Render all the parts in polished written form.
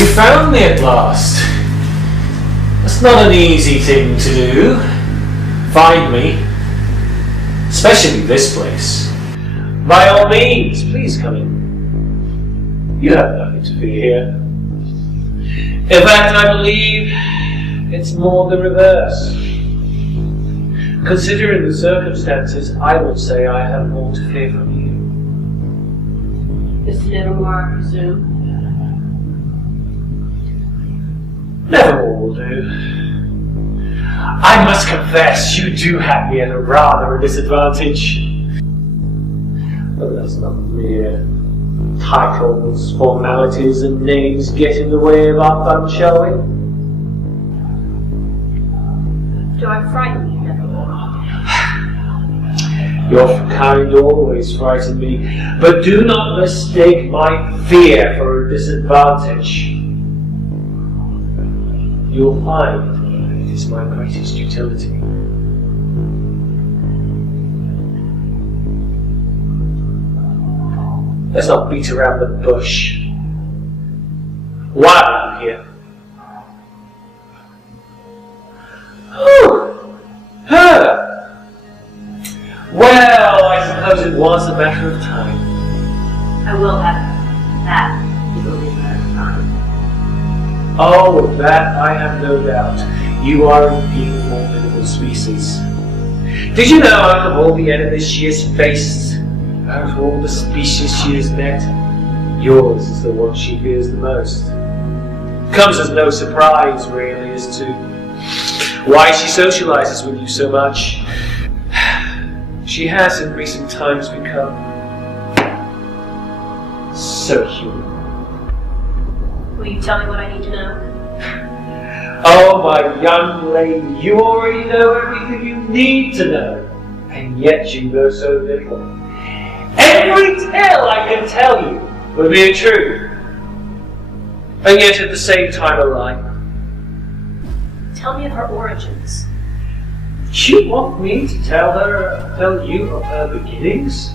You found me at last. That's not an easy thing to do. Find me. Especially this place. By all means, please come in. You have nothing to fear here. In fact, I believe it's more the reverse. Considering the circumstances, I would say I have more to fear from you. Mr. Nevermore, I presume? Nevermore will do. I must confess, you do have me at a rather a disadvantage. But that's not mere titles, formalities, and names get in the way of our fun, shall we? Do I frighten you, Nevermore? Your kind always frighten me, but do not mistake my fear for a disadvantage. You'll find it is my greatest utility. Let's not beat around the bush. Why are you here? Oh, her! Well, I suppose it was a matter of time. I will have that. Is only a matter of time. Oh, that I have no doubt. You are indeed a formidable species. Did you know out of all the enemies she has faced, out of all the species she has met, yours is the one she fears the most? Comes as no surprise, really, as to why she socializes with you so much. She has in recent times become so human. Will you tell me what I need to know? Oh, my young lady, you already know everything you need to know, and yet you know so little. Every tale I can tell you would be a truth, and yet at the same time a lie. Tell me of her origins. You want me to tell you of her beginnings?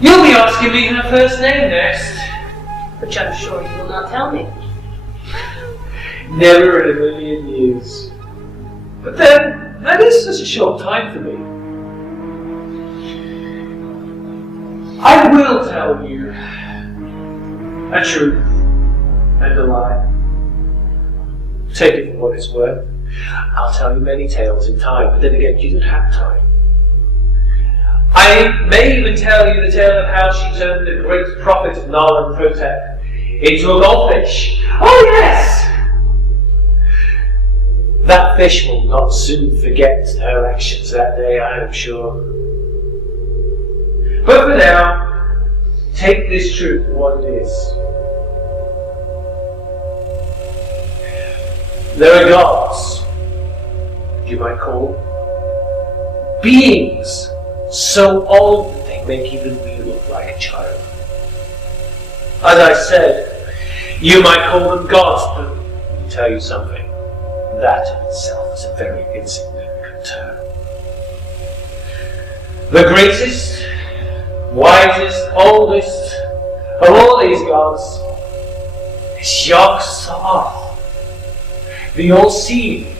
You'll be asking me her first name next. Which I'm sure you will not tell me. Never in a million years. But then, that is such a short time for me. I will tell you a truth and a lie. Take it for what it's worth. I'll tell you many tales in time, but then again, you don't have time. I may even tell you the tale of how she turned the great prophet of Nal and Protep into a goldfish. Oh yes! That fish will not soon forget her actions that day, I am sure. But for now, take this truth for what it is. There are gods, you might call them, beings so old that they make even me look like a child. As I said, you might call them gods, but let me tell you something. That in itself is a very insignificant term. The greatest, wisest, oldest of all these gods is Yog-Sothoth, the all-seeing.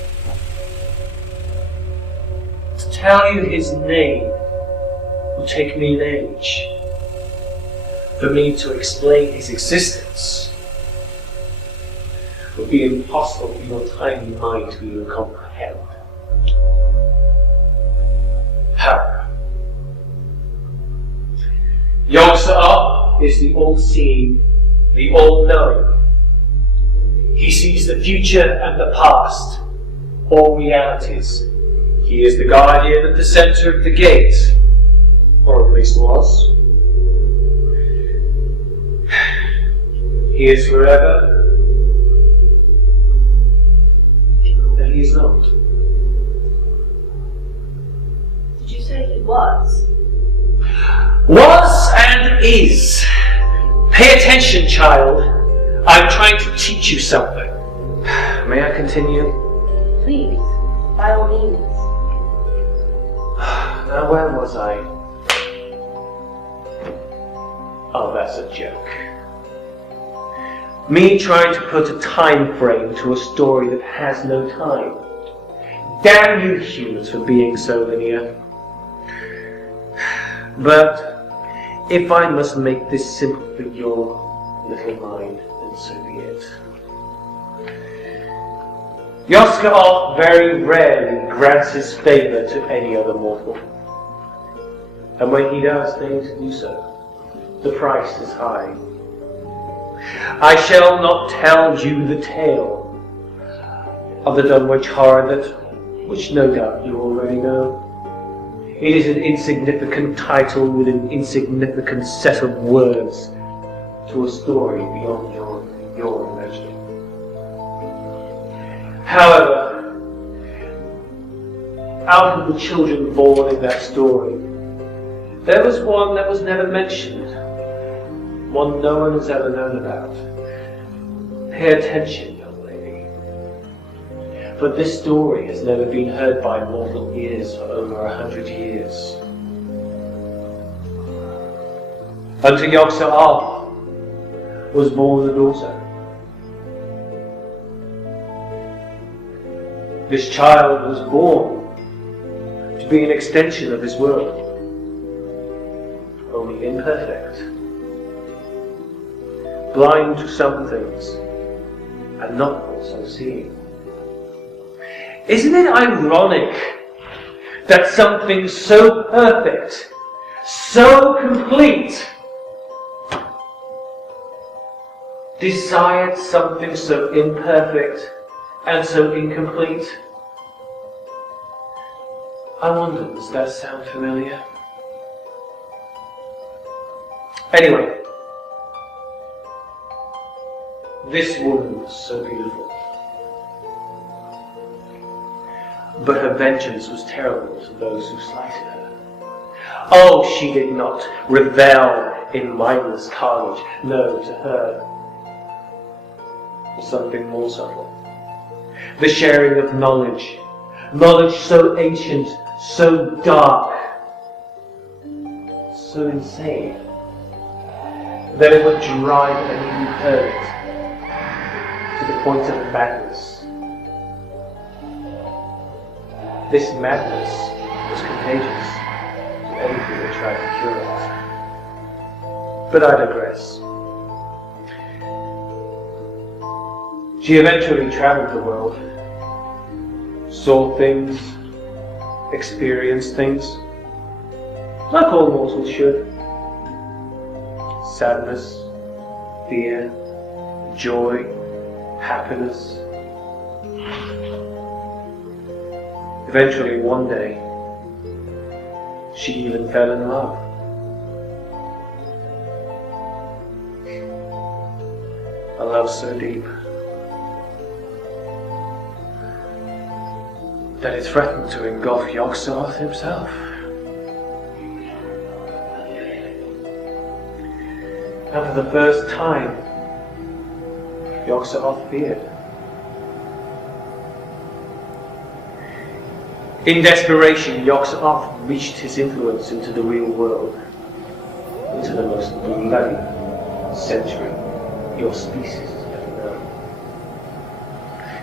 To tell you his name will take me an age. For me to explain his existence would be impossible for your tiny mind to even comprehend. However, Yog-Sothoth is the all-seeing, the all-knowing. He sees the future and the past, all realities. He is the guardian at the center of the gate, or at least was. He is forever, and he is not. Did you say he was? Was and is. Pay attention, child. I'm trying to teach you something. May I continue? Please, by all means. Now, where was I? Oh, that's a joke. Me trying to put a time frame to a story that has no time. Damn you humans for being so linear. But if I must make this simple for your little mind, then so be it. Yogg-Sothoth very rarely grants his favour to any other mortal. And when he does deign to do so, the price is high. I shall not tell you the tale of the Dunwich horror which no doubt you already know. It is an insignificant title with an insignificant set of words to a story beyond your imagining. However, out of the children born in that story, there was one that was never mentioned, one no one has ever known about. Pay attention, young lady. For this story has never been heard by mortal ears for over 100 years. Unto Yogg-Sothoth was born a daughter. This child was born to be an extension of his world, only imperfect, blind to some things, and not also seeing. Isn't it ironic that something so perfect, so complete, desired something so imperfect and so incomplete? I wonder, does that sound familiar? Anyway, this woman was so beautiful, but her vengeance was terrible to those who slighted her. Oh, she did not revel in mindless carnage. No, to her was something more subtle. The sharing of knowledge, knowledge so ancient, so dark, so insane, that it would drive any who heard it to the point of madness. This madness was contagious to anything that tried to cure it. But I digress. She eventually travelled the world, saw things, experienced things, like all mortals should. Sadness, fear, joy, happiness. Eventually, one day, she even fell in love. A love so deep that it threatened to engulf Yogg-Sothoth himself. And for the first time, Yogg-Sothoth feared. In desperation, Yogg-Sothoth reached his influence into the real world, into the most bloody century your species has ever known.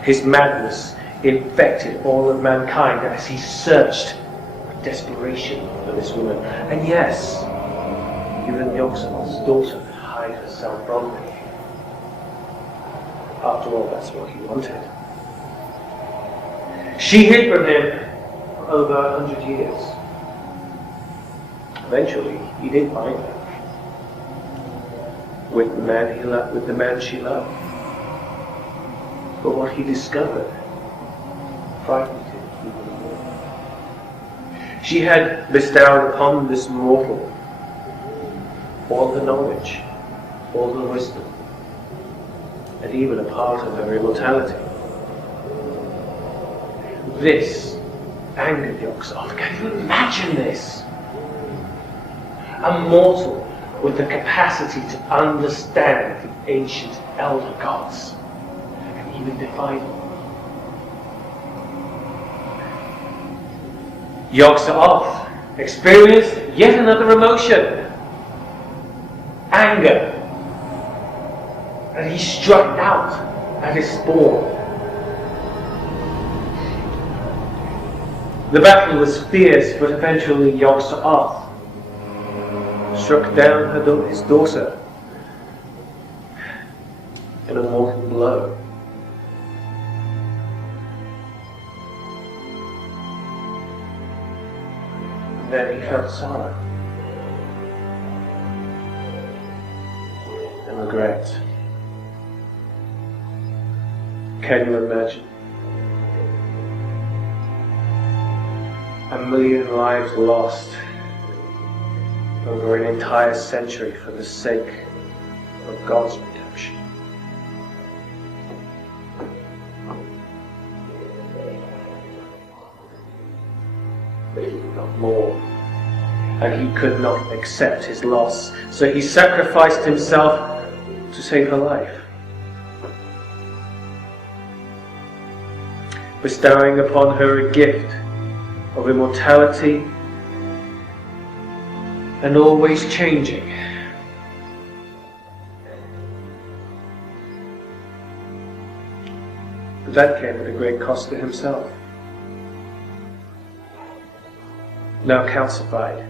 His madness infected all of mankind as he searched with desperation for this woman. And yes, even Yogg-Sothoth's daughter could hide herself from him. After all, that's what he wanted. She hid from him for over 100 years. Eventually, he did find her. With the man he loved, with the man she loved. But what he discovered frightened him even more. She had bestowed upon this mortal all the knowledge, all the wisdom, and even a part of her immortality. This angered Yogg-Sothoth. Can you imagine this? A mortal with the capacity to understand the ancient elder gods and even defy them. Yogg-Sothoth experienced yet another emotion, anger, and and he struck out at his spawn. The battle was fierce, but eventually Yog-Sothoth struck down his daughter in a mortal blow. And then he felt sorrow and regret. Can you imagine? 1,000,000 lives lost over an entire century for the sake of God's redemption. But he could not mourn, and he could not accept his loss, so he sacrificed himself to save her life, bestowing upon her a gift of immortality and always changing. But that came at a great cost to himself. Now calcified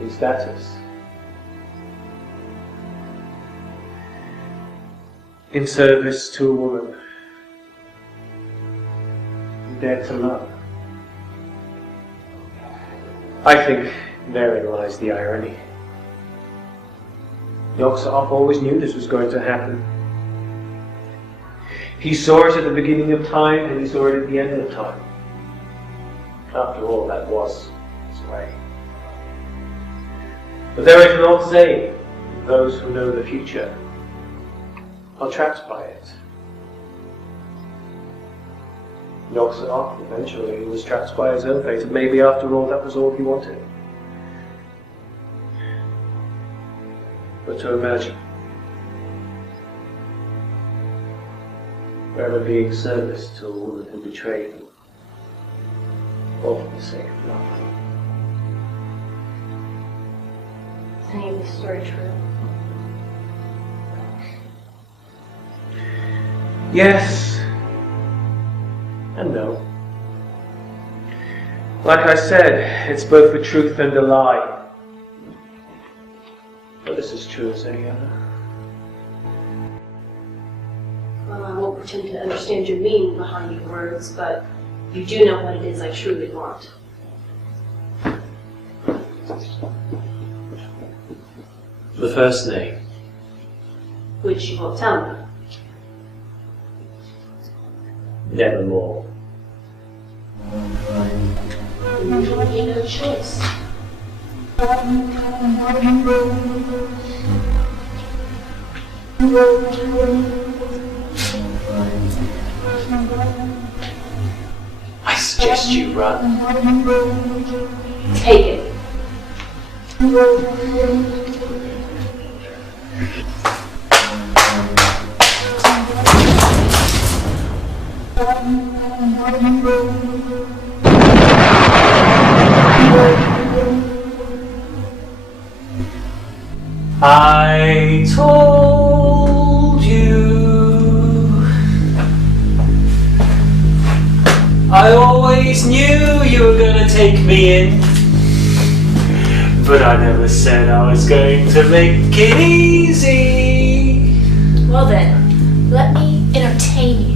in status, in service to a woman he dared to love. I think therein lies the irony. Yog-Sothoth always knew this was going to happen. He saw it at the beginning of time, and he saw it at the end of time. After all, that was his way. But there is an old saying, those who know the future are trapped by it. Yog-Sothoth eventually was trapped by his own fate, and maybe after all that was all he wanted. But to imagine ever being service to a woman who betrayed him, all for the sake of love. Is any of this story true? Yes and no. Like I said, it's both a truth and a lie. But it's as true as any other. Well, I won't pretend to understand your meaning behind your words, but you do know what it is I truly want. The first name. Which you won't tell me. Nevermore. You really no choice. I suggest you run. Take it. I told you. I always knew you were gonna take me in, but I never said I was going to make it easy. Well then, let me entertain you.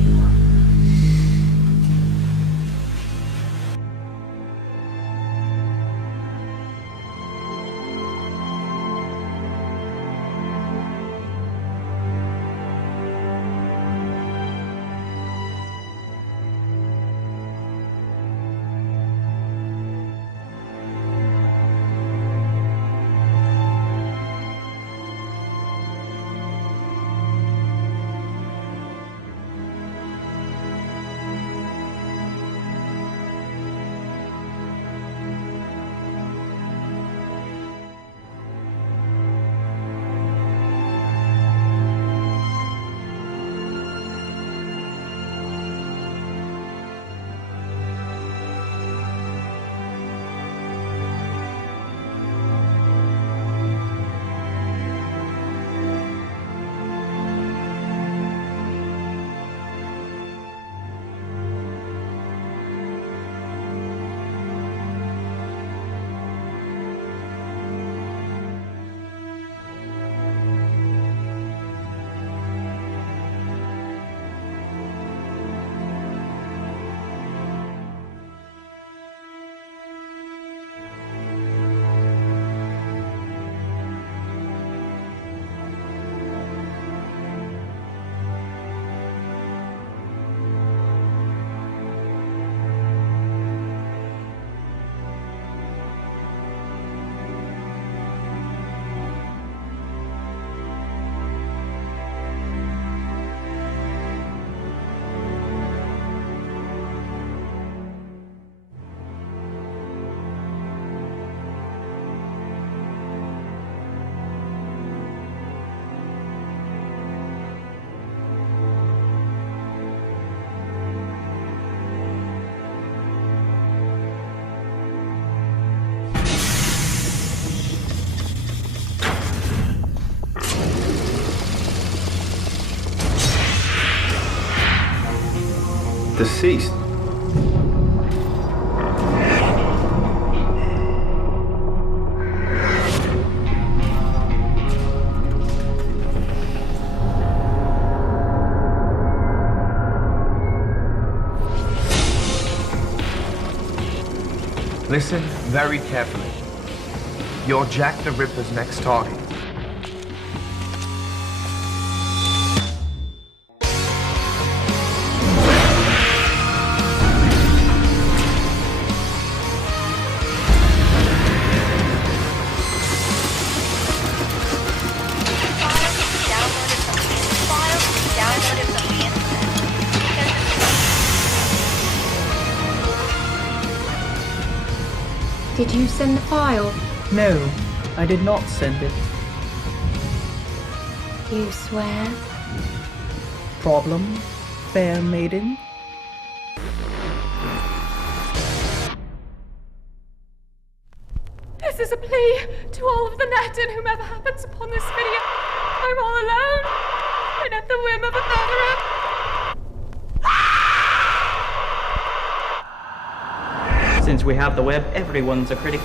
Deceased? Listen very carefully. You're Jack the Ripper's next target. Did you send the file? No, I did not send it. You swear? Problem, fair maiden? This is a plea to all of the net and whomever happens upon this video. I'm all alone and at the whim of a murderer. Since we have the web, everyone's a critic.